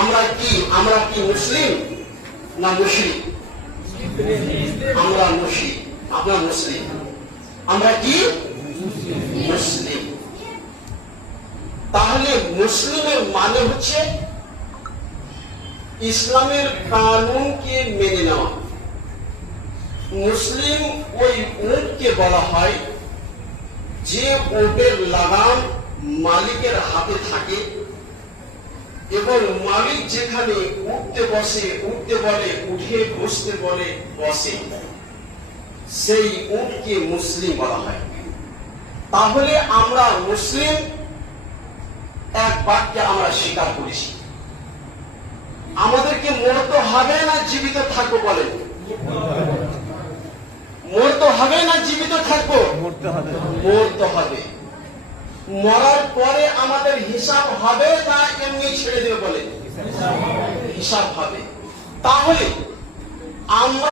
আমরা কি মুসলিম না মুশরিক? আমরা মুশরিক, আমরা মুসলিম। আমরা কি মুসলিম? তাহলে মুসলিমের মানে হচ্ছে ইসলামের কানুনকে মেনে নেওয়া। মুসলিম ওই উটকে বলা হয় যে উটের লাগাম মালিকের হাতে থাকে এবং মালিক যেখানে উঠতে বসে উঠতে বলে, উঠে বসতে বলে বসে, সেই উটকে মুসলিম বলা হয়। তাহলে আমরা মুসলিম এক বাক্যে আমরা স্বীকার করেছি। আমাদেরকে মরতে হবে না জীবিত থাকবো? বলেন, মরতে হবে না জীবিত থাকবো? মরতে হবে। মরার পরে আমাদের হিসাব হবে না এমনি ছেড়ে দেবে? বলেন, হিসাব হবে। তাহলে আমরা